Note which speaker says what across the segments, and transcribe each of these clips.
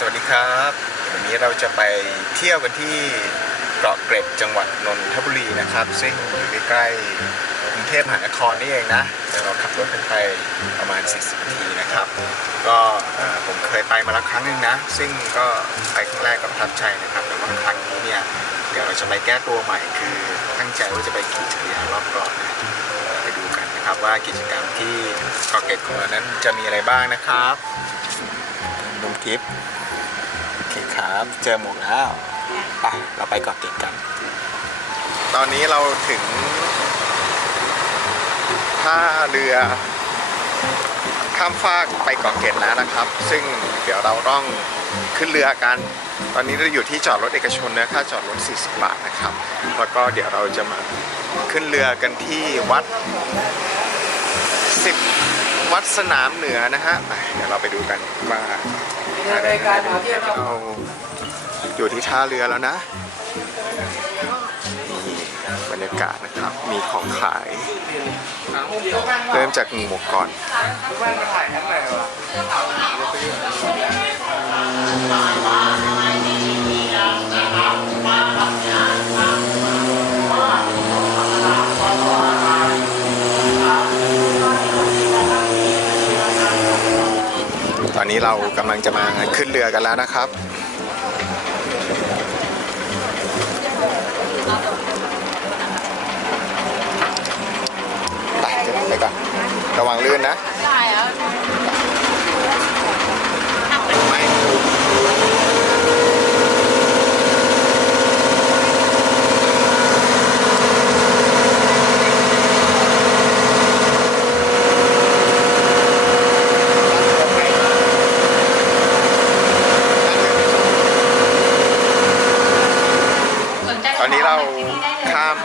Speaker 1: สวัสดีครับ วันนี้เราจะไปเที่ยวกันที่เกาะเกร็ดจังหวัดนนทบุรีนะครับ ซึ่งอยู่ใกล้ๆกรุงเทพมหานครนี่เองนะเดี๋ยวเราขับรถกันไปประมาณ 40นาทีนะครับ ก็ผมเคยไปมาแล้วครั้งหนึ่งนะ ซึ่งก็ไปครั้งแรกก็ประทับใจนะครับแต่ว่าครั้งนี้เนี่ยเดี๋ยวเราจะไปแก้ตัวใหม่คือตั้งใจว่าจะไปขี่จักรยานรอบเกาะนะไปดูกันนะครับว่ากิจกรรมที่เกาะเกร็ดของเรานั้นจะมีอะไรบ้างนะครับลุงทิพย์ ครับเจอหมวกแล้วไปเราไปเกาะเกร็ดกัน ตอนนี้เราถึงท่าเรือข้ามฟากไปเกาะเกร็ดแล้วนะครับ ซึ่งเดี๋ยวเราต้องขึ้นเรือกัน ตอนนี้เราอยู่ที่จอดรถเอกชนนะค่าจอดรถ 40 บาทนะครับ แล้วก็เดี๋ยวเราจะมาขึ้นเรือกันที่วัด 10 วัดสนามเหนือนะฮะเดี๋ยวเราไปดูกันว่า
Speaker 2: รายการหาเที่ยว
Speaker 1: เราอยู่ที่ท่าเรือแล้วนะนี่บรรยากาศนะครับ มีของขาย เริ่มจากหมวกก่อน
Speaker 2: แว่นมาถ่ายทั้งไหนวะ
Speaker 1: ต อนนี้เรากำลังจะมาขึ้นเรือกันแล้วนะครับ ไปเดี๋ยวผมไปก่อนระวังลื่นนะ
Speaker 3: ได้แล้ว
Speaker 1: ไม่ ตอนนี้เราข้าม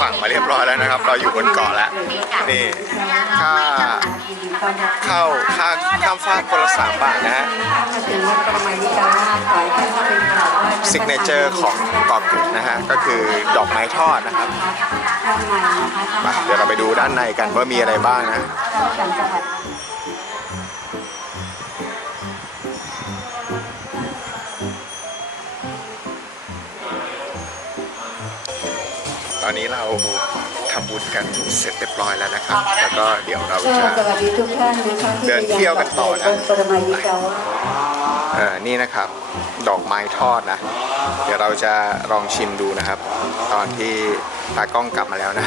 Speaker 1: ฝั่งมาเรียบร้อยแล้วนะครับ เราอยู่ บนเกาะแล้วนี่ค่าเข้าค่าข้ามฟากคนละสามบาทนะฮะ
Speaker 4: มาถึงวัดประมาณิกเข้าไปกราบไหว้
Speaker 1: ซิกเนเจอร์ของกาะเกร็ดนะฮะ ก็คือดอกไม้ทอดนะครับมาเดี๋ยวเราไปดูด้านในกันว่ามีอะไรบ้างนะตอนนี้เรา ทำบุญกันเสร็จเรียบร้อยแล้วนะครับ แล้วก็เดี๋ยวเรา
Speaker 4: ค่ะ
Speaker 1: จะ
Speaker 4: สวัสดีทุกท่านนะคะที่
Speaker 1: เดินเที่ยวกันต่อนะ
Speaker 4: วัดประมาณิกา
Speaker 1: เออนี่นะครับ ดอกไม้ทอดนะ เดี๋ยวเราจะลองชิมดูนะครับ ตอนที่ตากล้องกลับมาแล้วนะ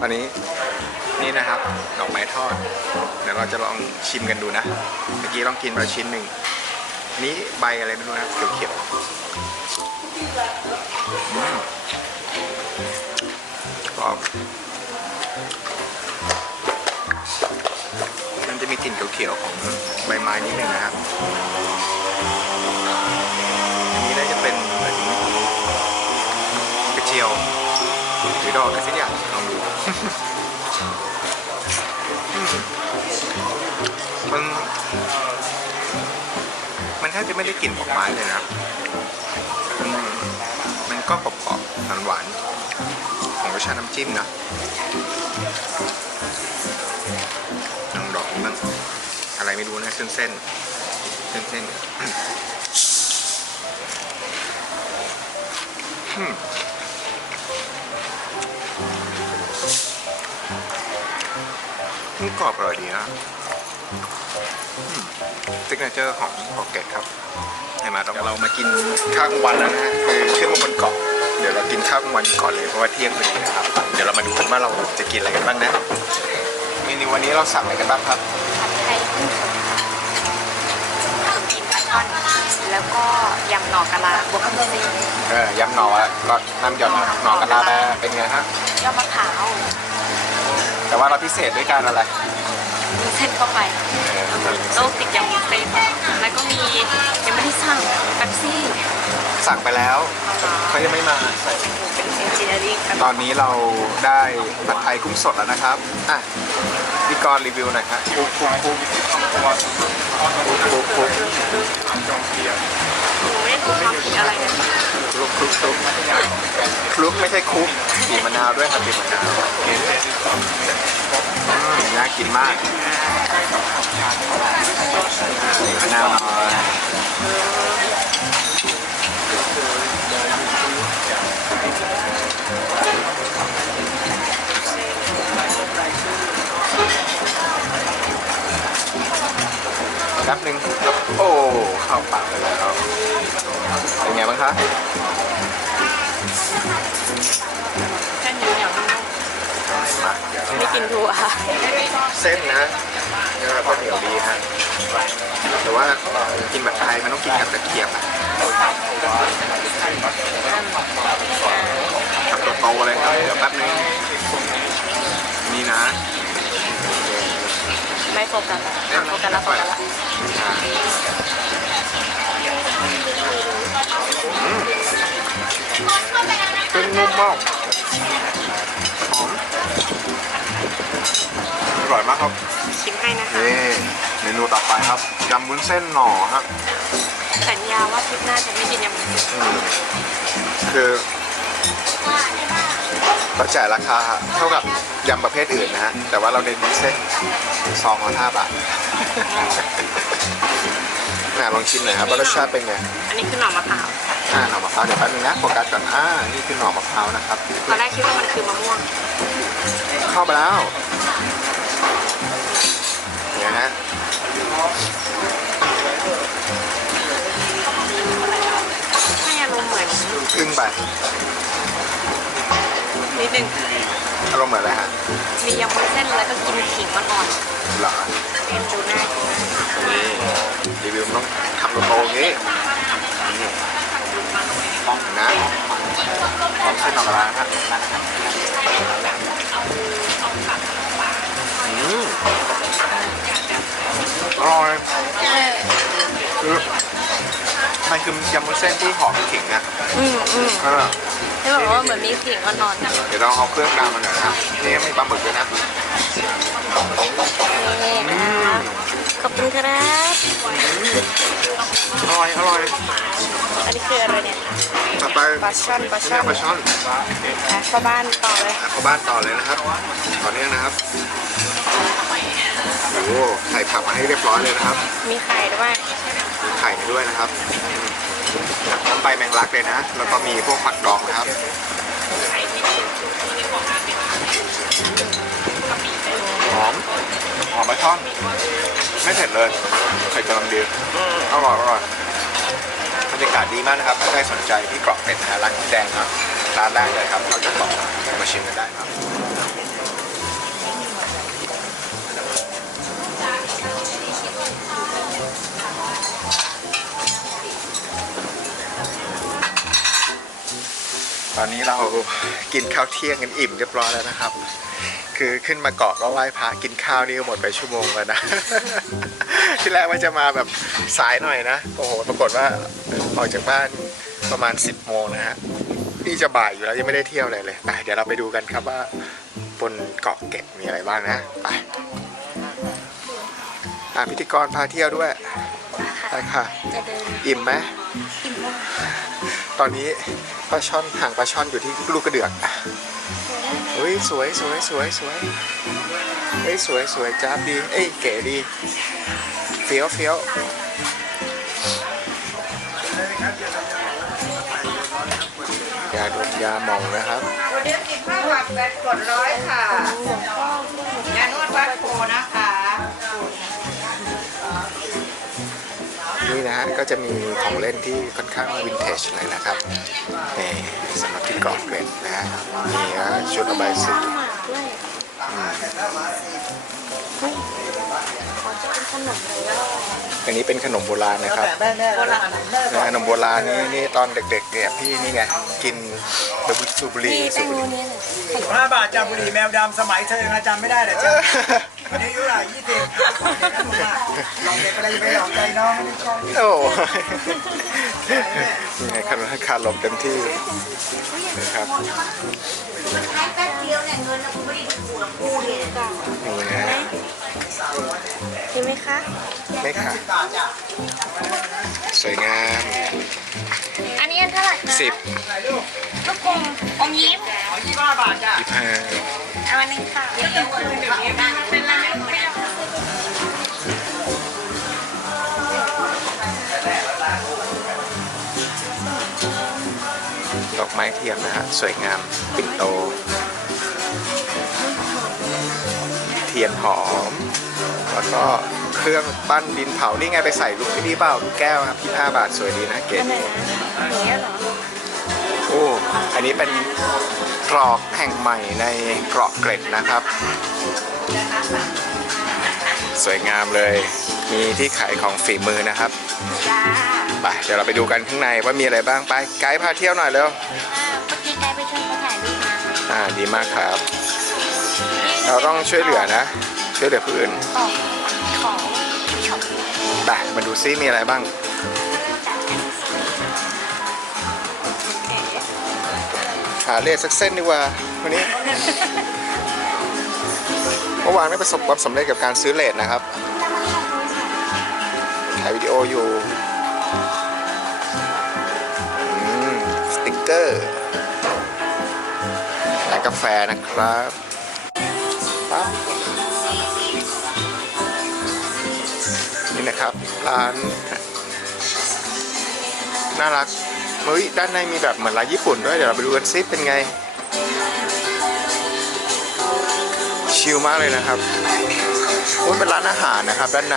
Speaker 1: ตอนนี้นี่นะครับ ดอกไม้ทอด เดี๋ยวเราจะลองชิมกันดูนะ เมื่อกี้ลองกินมาชิ้นหนึ่ง นี่ใบอะไรไม่รู้นะครับเขียวๆ อบ มันจะมีกลิ่นเขียวๆของใบไม้นิดนึงนะครับอันนี้น่าจะเป็นเหมือนกระเจียว หรือดอกอะไรสักอย่างลองดู มัน มันแทบจะไม่ได้กลิ่นดอกไม้เลยนะมันก็กรอบๆหวานๆ รสชาติน้ำจิ้มนะลองดอกนี้บ้างอะไรไม่รู้นะเส้นเส้นเส้นเส้นๆอืมนี่กรอบอร่อยดีนะซิกเนเจอร์ของเกาะเกร็ดครับให้มาเดี๋ยวเรามากินข้าวกลางวันแล้วนะฮะคือขึ้นมาบนเกาะ เดี๋ยวเรากินข้าวกลางวันก่อนเลยเพราะว่าเที่ยงพอดีนะครับ เดี๋ยวเรามาดูกันว่าเราจะกินอะไรกันบ้างนะเมนูวันนี้เราสั่งอะไรกันบ้างครับ
Speaker 3: ผัดไทยกุ้งสดค่ะข้าวกินปลาช่อนแล้วก็ยำหน่อกะลาบวกกับเส้น
Speaker 1: เออยำหน่ออะก็น้ำยำหน่อกระลาแบเป็นไงฮะ
Speaker 3: ยำมะพร้าว
Speaker 1: แต่ว่าเราพิเศษด้วยการอะไร
Speaker 3: มีเส้นเข้าไป
Speaker 1: เออ
Speaker 3: โลกติดยำวุ้นเส้นแล้วก็มียังไม่ได้สั่งแป๊บซี่
Speaker 1: สั่งไปแล้วเขายังไม่มาใส่
Speaker 3: เป็นเอนจิเนียริ่ง
Speaker 1: ตอนนี้เราได้ผัดไทยกุ้งสดแล้วนะครับอะพี่กรณ์รีวิวหน่อยครับคุกคุกคุกคุกคุกคุก
Speaker 3: ไม่ได้ทำผิดอะไรนะ
Speaker 1: คลุกคลุกคลุกคลุกไม่ใช่คุกบีบมะนาวด้วยครับบีบมะนาวอืมน่ากินมากบีบมะนาวหน่อย โอ้เข้าปากไปแล้วเป็นไงบ้างคะ
Speaker 3: แค่เหนียวเหนียว
Speaker 1: มาเดี๋ยว
Speaker 3: ไม่กินถั่ว
Speaker 1: เส้นนะเนี่ยก็เหนียวดีฮะแต่ว่ากินแบบไทยมันต้องกินกับตะเกียบอะกับโตๆเลยครับเดี๋ยวแป๊บนึงนี่นะ
Speaker 3: ไม่โฟกัสอะโฟกัสแล้วโฟกัสแล้ว
Speaker 1: เส้นนุ่มมากหอมอร่อยมากครับ
Speaker 3: ชิมให้นะคะ
Speaker 1: นี่เมนูต่อไปครับยำวุ้นเส้นหน่อฮะ
Speaker 3: สัญญาว่าคลิปหน้าจะไม่กินยำวุ้นเส้น
Speaker 1: อืมคือเราจ่ายราคาเท่ากับยำประเภทอื่นนะฮะ แต่ว่าเราเน้นวุ้นเส้น ซองละห้าบาทน่าลองชิมหน่อยครับว่ารสชาติเป็นไง
Speaker 3: อันนี้คือหน่อมะพร้าว
Speaker 1: อ่าหน่อมะพร้าวเดี๋ยวแป๊บนึงนะโฟกัสก่อนอ่านี่คือหน่อมะพร้าวนะครับ
Speaker 3: ตอนแรกคิดว่ามันคือมะม่วง
Speaker 1: เข้าไปแล้วเนี่ยฮะ
Speaker 3: ให้อารมณ์เหมือน
Speaker 1: อึ้งไป
Speaker 3: นิดนึง
Speaker 1: อารมณ์เหมือนอะไรฮะ
Speaker 3: มียำวุ้นเส้นแล้วก็กินขิงอ่อน
Speaker 1: เหรอ
Speaker 3: ๆเป็นดูน่ากินมาก
Speaker 1: นี่รีวิวมันต้องทำโตๆอย่างนี้นี่ต้องนะต้องเส้นหน่อร้านฮะอืมอร่อยคือมันคือยำวุ้นเส้นที่หอมขิงอะ
Speaker 3: อืมอืม
Speaker 1: เออ
Speaker 3: ที่บอกว่าเหมือนมีขิงอ่อนๆนี่
Speaker 1: เดี๋ยวเราเอาเครื่องตามมันหน่อยนะครับนี่มีปลาหมึกด้วยนะ
Speaker 3: นะคะขอบคุณครับ
Speaker 1: อร่อยอร่อย
Speaker 3: อันนี้คืออะไรเนี่ย
Speaker 1: ต่อไป
Speaker 3: ปลาช่อนปลาช่อน
Speaker 1: ปลาช่อน
Speaker 3: อะเข้าบ้านต่อเลย
Speaker 1: อะเข้าบ้านต่อเลยนะครับต่อเนื่องนะครับโอ้โหไข่ผักมาให้เรียบร้อยเลยนะครับ
Speaker 3: มีไข่ด้วย
Speaker 1: มีไข่มาด้วยนะครับ น้ำใบแมงลักเลยนะ แล้วก็มีพวกผักดองนะครับหอมหอมปลาช่อนไม่เผ็ดเลยไข่กำลังดีอร่อยอร่อยบรรยากาศดีมากนะครับถ้าใครสนใจที่เกาะเป็ดนะฮะร้านที่แดงนะร้านแรกเลยครับเราจะบอกมาชิมกันได้ครับ ตอนนี้เรากินข้าวเที่ยงกันอิ่มเรียบร้อยแล้วนะครับ คือขึ้นมาเกาะก็ไหว้พระกินข้าวนี่ก็หมดไปชั่วโมงแล้วนะ ที่แรกว่าจะมาแบบสายหน่อยนะ โอ้โห ปรากฏว่าออกจากบ้านประมาณ 10 โมงนะฮะ นี่จะบ่ายอยู่แล้วยังไม่ได้เที่ยวอะไรเลยไปเดี๋ยวเราไปดูกันครับว่าบนเกาะเกร็ดมีอะไรบ้างนะ ไปอะพิธีกรพาเที่ยวด้วยไปค่ะ
Speaker 3: จะเดิน
Speaker 1: อิ่มไหม
Speaker 3: กินมาก
Speaker 1: ตอนนี้ ปลาช่อนห่างปลาช่อนอยู่ที่ลูกกระเดือกเฮ้ยสวยสวยสวยสวยเฮ้ยสวยสวยจ้าบดี เอ้ยเก๋ดี เฟี้ยวเฟี้ยวยาดมยาหมองนะครับ
Speaker 4: วันนี้กินข้าวผัดแปดกดร้อยค่ะยานวดวัดโพนะคะ
Speaker 1: นี่นะฮะก็จะมีของเล่นที่ค่อนข้างวินเทจเลยนะครับนี่สำหรับที่เกาะเกร็ดนะฮะนี่ฮะชุดระบายสี
Speaker 3: หมากด้วย
Speaker 1: อืม
Speaker 3: เฮ้ยขอจะเป็นขนมเลยอะ
Speaker 1: อันนี้เป็นขนมโบราณนะครับ
Speaker 3: โบราณ
Speaker 1: นะขนมโบราณนี่นี่ตอนเด็กๆเนี่ยพี่นี่ไงกินเบบุสูบบุหรี
Speaker 3: มีแต
Speaker 1: สู
Speaker 3: ง
Speaker 1: บบุ
Speaker 3: โม
Speaker 1: หรี
Speaker 3: เนี่ยเลย
Speaker 2: ห้าบาทจากบุหรี่แมวดำสมัยเธอยังจำไม่ได้เลยจ้ะ วันนี้อายุเท่าไหร่ยี่สิบลองเด็กอะไรไปหลอกใจน้องไม่ชอบ
Speaker 1: โอ้นี่ไงขนมคาลมเต็มที่นะครับ
Speaker 4: แป๊บเดียวเนี่ยเงินเราไม่ได้ถูกกูเนี่ย
Speaker 1: นี่นะฮะ
Speaker 3: กินไหมคะ
Speaker 1: ไม่ขาดสวยงาม สิบ
Speaker 3: ลูกกลมอมยิ้ม
Speaker 2: ยี่สิบห้าบาทจ้ะ
Speaker 1: ยี่ห้า
Speaker 3: เอาอันหนึงค่ะเป็นอะไรไม่รู้ไม่เอา
Speaker 1: ดอกไม้เทียมนะฮะ สวยงามปิ่นโต เทียนหอม แล้วก็ ขรื่องปั้นดินเผา นี่ไงไปใส่ลูกนี่เปล่าลูกแก้วครับที่5บาทสวยดีนะเก๋
Speaker 3: อันไหน
Speaker 1: ดี
Speaker 3: นะอย่างเงี้ยเหรอ
Speaker 1: โอ้อันนี้เป็นตรอกแห่งใหม่ในเกราะเกร็ดนะครับ สวยงามเลย มีที่ขายของฝีมือนะครับ
Speaker 3: จ้า
Speaker 1: ไปเดี๋ยวเราไปดูกันข้างในว่ามีอะไรบ้างไปไกด์พาเที่ยวหน่อยเร็ว
Speaker 3: อ่าเมื่อกี้ไกด์ไปชวนเขาถ่ายรูปมา
Speaker 1: อ่าดีมากครับ เราต้องช่วยเหลือนะ ช่วยเหลือผู้อื่น
Speaker 3: ของของช็อป
Speaker 1: ไปมาดูซิมีอะไรบ้าง หาเลขสักเส้นดีกว่าวันนี้ เมื่อวานไม่ประสบความสำเร็จกับการซื้อเลทนะครับ ถ่ายวิดีโออยู่สติ๊กเกอร์ร้านกาแฟนะครับ นี่นะครับ ร้านน่ารักเฮ้ยด้านในมีแบบเหมือนร้านญี่ปุ่นด้วยเดี๋ยวเราไปดูกันซิเป็นไง ชิลมากเลยนะครับโอ้เป็นร้านอาหารนะครับ ด้านใน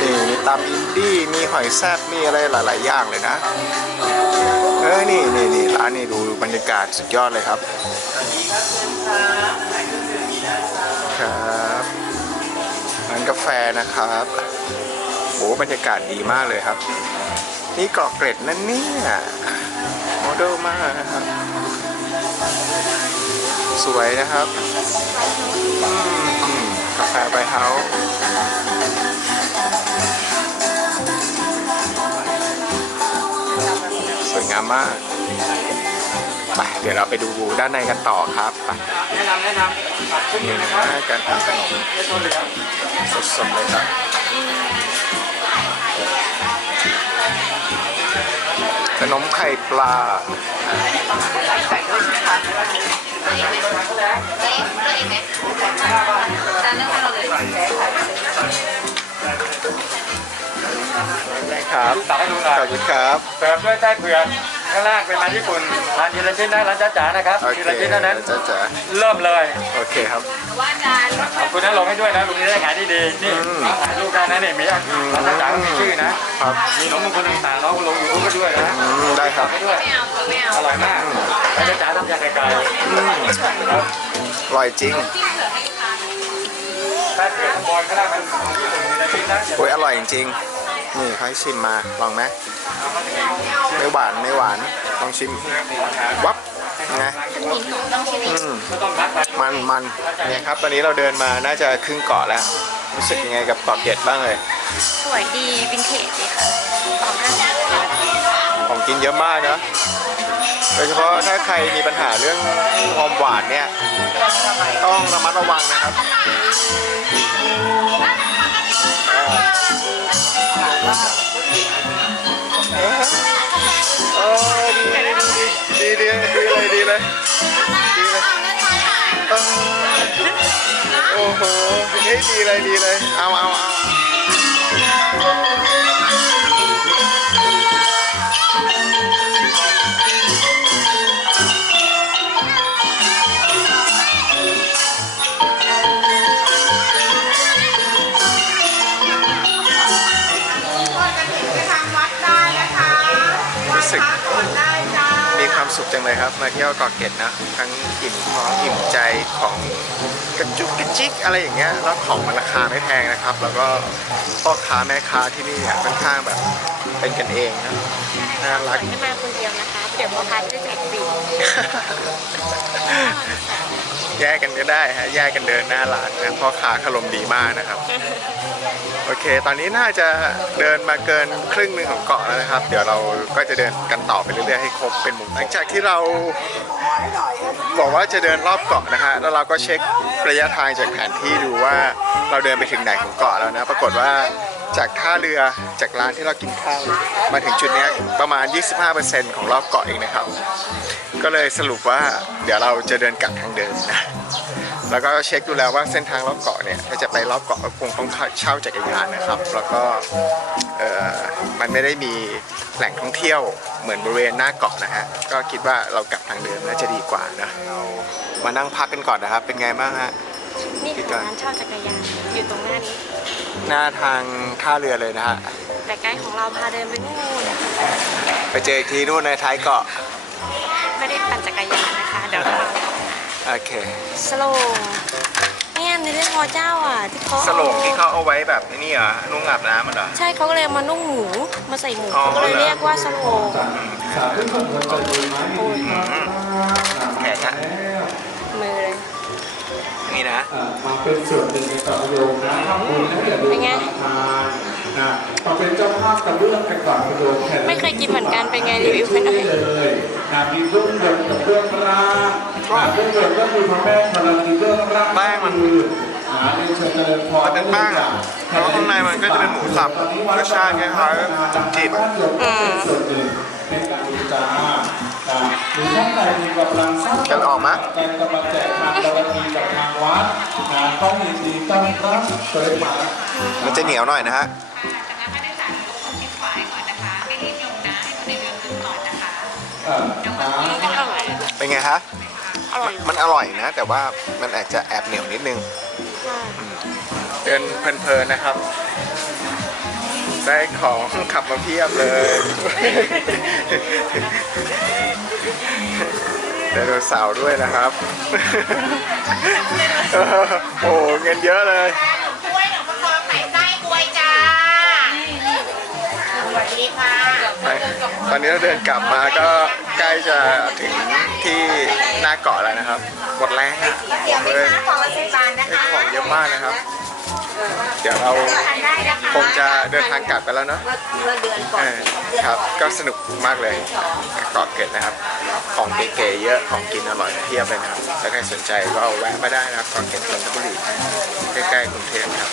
Speaker 1: นี่มีตำอินดี้มีหอยแซบมีอะไรหลาย ๆ อย่างเลยนะเออนี่นี่นี่ร้านนี่ดูบรรยากาศสุดยอดเลยครับครับ ร้านกาแฟนะครับโอ้บรรยากาศดีมากเลยครับ นี่เกาะเกร็ดนั่นเนี่ยโมเดลมากนะครับ สวยนะครับกาแฟไบเฮาส์สวยงามมาก ไปเดี๋ยวเราไปดูด้านในกันต่อครับไป
Speaker 2: แนะนำแนะนำผัดขึ้น
Speaker 1: นี่
Speaker 2: นะ
Speaker 1: นะครับการทำขนม
Speaker 2: เจ้าตัวเหลือง
Speaker 1: สดๆเลยครับขนมไข่ปลาได้ครับ
Speaker 2: ตักให้ดูหน่อย
Speaker 1: ขอบคุณครับ
Speaker 2: เสิร์ฟด้วยไส้เผือก ข้างล่างเป็นมันญี่ปุ่นทานทีละชิ้นนะร้านจ้าจ๋านะครับ
Speaker 1: โอ
Speaker 2: ที
Speaker 1: เค
Speaker 2: ละชิ้นเท่านั้น
Speaker 1: จ้าจ๋า
Speaker 2: เริ่มเลย
Speaker 1: โอเคครับ
Speaker 2: ขอบคุณนะลงให้ด้วยนะลุงจะได้ขายดีๆนี่
Speaker 1: อืม
Speaker 2: ถ่ายรูปได้นะเนี่ยมีอะร้านจ้าจ๋าก็มีชื่อนะ ครับมีขนมมงคลต่างๆน้องลงยูทูบก็ด้วยนะ
Speaker 1: อืมได้ครับ
Speaker 2: ให้ด้วย อร่อยมากร้านจ้าจ๋าทำจากไก่ครับ
Speaker 1: อร่อยจริง
Speaker 2: ไส้เผือกข้างบนข้างล่างเป็นของญี่ปุ่นทีละชิ้นนะ
Speaker 1: โอ้ยอร่อยจริงๆนี่เขาให้ชิมมา ลองไหม ไม่หวานไม่หวานลองชิมวับไงอืม
Speaker 2: ก็ต้องรักไป
Speaker 1: มันมันเนี่ยครับตอนนี้เราเดินมาน่าจะครึ่งเกาะแล้ว รู้สึกยังไงกับเกาะเกร็ดบ้างเลย
Speaker 3: สวยดีวินเทจดีค่ะของน่าจะ
Speaker 1: ของกินเยอะมากนะโดยเฉพาะถ้าใครมีปัญหาเรื่องความหวานเนี่ย ต้องระมัดระวังนะครับ โอ้โหเฮ้ยดีเลยดีเลย เอาเอาเอา
Speaker 4: จั
Speaker 1: งเลยครับ มาเที่ยวเกาะเกร็ดนะ ทั้งอิ่มท้องอิ่มใจของกระจุกกระจิกอะไรอย่างเงี้ย แล้วของมันราคาไม่แพงนะครับ แล้วก็พ่อค้าแม่ค้าที่นี่เนี่ยค่อนข้างแบบเป็นกันเองนะ น่ารัก
Speaker 3: ไม่มาคนเดียวนะคะ เดี๋ยวพ่อค้าจะได้แจกฟรี
Speaker 1: แยกกันก็ได้ฮะแยกกันเดินหน้าร้านนะพ่อค้าขลมดีมากนะครับ โอเค ตอนนี้น่าจะเดินมาเกินครึ่งหนึ่งของเกาะแล้วนะครับ เดี๋ยวเราก็จะเดินกันต่อไปเรื่อยๆให้ครบเป็นหมู่หลังจากที่เราบอกว่าจะเดินรอบเกาะนะฮะแล้วเราก็เช็คระยะทางจากแผนที่ดูว่าเราเดินไปถึงไหนของเกาะแล้วนะ ปรากฏว่าจากท่าเรือจากร้านที่เรากินข้าวมาถึงจุดเนี้ยประมาณ 25%ของรอบเกาะเองนะครับ ก็เลยสรุปว่าเดี๋ยวเราจะเดินกลับทางเดิมนะ แล้วก็เช็คดูแล้วว่าเส้นทางรอบเกาะเนี่ยถ้าจะไปรอบเกาะก็คงต้องเช่าจักรยานนะครับ แล้วก็เอ่อมันไม่ได้มีแหล่งท่องเที่ยวเหมือนบริเวณหน้าเกาะนะฮะ ก็คิดว่าเรากลับทางเดิมน่าจะดีกว่านะ มานั่งพักกันก่อนนะครับ เป็นไงบ้างฮะ
Speaker 3: นี่คือร้านเช่าจักรยานอยู่ตรงหน้านี้
Speaker 1: หน้าทางท่าเรือเลยนะฮะ
Speaker 3: แต่ไกด์ของเราพาเดินไปนู่น
Speaker 1: ไปเจออีกทีนู่นในท้ายเกาะ
Speaker 3: ไม่ได้ปั่นจักรยานนะคะ เดี๋ยวเรา
Speaker 1: โอเค
Speaker 3: สโลงเนี่ยในเรื่องพอเจ้าอะที่เขา
Speaker 1: สโลงที่เขาเอาไว้แบบนี่เหรอนุ่งอาบน้ำมันเหรอ
Speaker 3: ใช่เขาก็เลยเอามานุ่งหมูมาใส่หมู
Speaker 1: อ๋อ
Speaker 3: เขาก็เลยเรียกว่าสโลง
Speaker 1: แข็งอะ
Speaker 3: มือเลย
Speaker 1: นี่นะ
Speaker 5: มาเป็นส่วนหนึ่งในต่อโยมนะทำบุญให้แก่ดวง
Speaker 3: เป็นไง
Speaker 5: ทาน นะมาเป็นเจ้าภาพกับเรื่องกันก่อนโยมแทน
Speaker 3: ไม่เคยกินเหมือนกันเป็นไงรีวิวเป็นหน่อย
Speaker 5: เลยนะมีเรื่องเดินกับเรื่องร่างนะเรื่องเดินก็คือพระแม่ธรณีเรื่องร่าง
Speaker 1: แป้งมัน
Speaker 5: คือนะเรียนเชิญเจริญพร
Speaker 1: มันเป็นแป้งอะแล้วข้างในมันก็จะเป็นหมูสับรสชาติคล้ายๆจุ๊บจิ๊บ
Speaker 5: บ้านโยมก็เป็นส่วนหนึ่งในการบูชานะหรือท่านใดมีกำลังทรัพย์
Speaker 1: กันออกมะ
Speaker 5: การกำลังแจกทางบารมีกับทางวัดนะต้องยินดีต้อนรับเปิดมา
Speaker 1: มันจะเหนียวหน่อยนะฮะ
Speaker 5: เอ่อนะ
Speaker 3: อร่อย
Speaker 1: เป็นไงฮะ
Speaker 3: อร่อย
Speaker 1: มันอร่อยนะ แต่ว่ามันอาจจะแอบเหนียวนิดนึง
Speaker 3: ใช่
Speaker 1: เดินเพลินๆนะครับ ได้ของขับมาเพียบเลย ไดโนเสาร์ด้วยนะครับ โอ้โหเงินเยอะเลย
Speaker 4: วัสดีค่ะ
Speaker 1: ไปตอนนี้เราเดินกลับมาก็ใกล้จะถึงที่หน้าเกาะแล้วนะครับ หมดแรงอะ
Speaker 4: เดี๋ยว
Speaker 1: เล
Speaker 4: ไม่
Speaker 1: ย
Speaker 4: ค้าของละสิบบาทนะ
Speaker 1: ได้
Speaker 4: คะ
Speaker 1: ของเยอะมากนะครับ เดี๋ยวเรา
Speaker 4: ทานได้นะคะ
Speaker 1: คงจะเดินทางกลับไปแล้วเนาะ
Speaker 4: เมื่อเดือนก่อ
Speaker 1: เอนอครับ ก็สนุกมากเลยกับเกาะเกร็ดนะครับ ของเก๋ๆเยอะ ของกินอร่อยเพียบเลยนะครับ ถ้าใครสนใจก็แวะมาได้นะครับเกาะเกร็ดนนทบุรีใกล้ๆกรุงเทพนะครับ